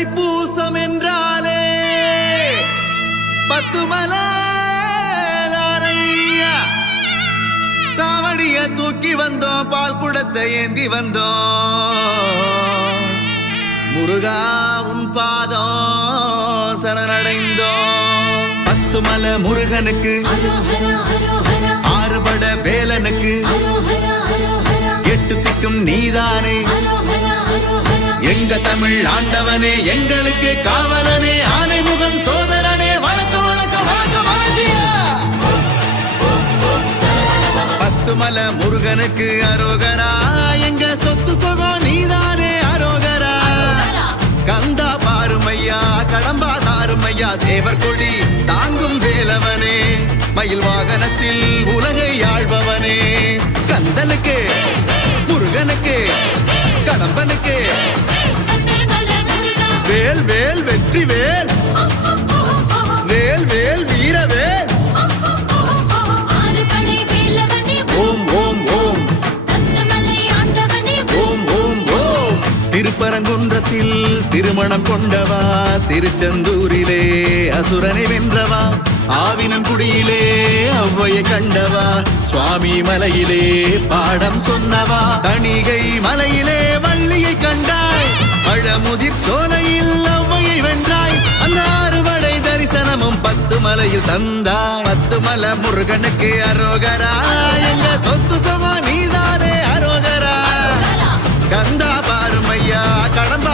தைப்பூசம் என்றாலே 10 மலை காவடிய தூக்கி வந்தோம், பால் குடத்தை ஏந்தி வந்தோம். முருகா உன் பாதம் சரணடைந்தோம். 10 மலை முருகனுக்கு, ஆறுபட வேலனுக்கு, 8 திக்கும் நீதானே எங்க தமிழ் ஆண்டவனே, எங்களுக்கு காவலனே, ஆனைமுகன் சோதரனே, வணக்கம் வணக்கம் வணக்கம் அலஜியா. 10 மலை முருகனுக்கு அரோகரா, எங்க சொத்து சுகம் நீதானே அரோகரா. கந்தா பாருமையா, கடம்பா தாருமையா, சேவர் கொடி தாங்கும் வேலவனே, மயில் வாகனத்தில் உலகை ஆள்பவனே. கந்தனுக்கு, முருகனுக்கு, கடம்பனுக்கு வேல் வேல் வெற்றி வேல், வேல் வேல் வீரவேல். ஓம் ஓம் ஓம் ஓம் ஓம் ஓம். திருப்பரங்குன்றத்தில் திருமணம் கொண்டவா, திருச்செந்தூரிலே அசுரனை வென்றவா, ஆவினன்குடியிலே ஔவையை கண்டவா, சுவாமி மலையிலே பாடம் சொன்னவா, தணிகை மலையிலே வள்ளியை கண்டாய், பழமுதிர் சோலையில் ஔவையை வென்றாய், அந்த ஆறுபடை தரிசனமும் 10 மலையில் தந்தாய். 10 மலை முருகனுக்கு அரோகரா, எங்க சொத்து சுகம் நீதானே அரோகரா. கந்தா பாருமையா, கடம்பா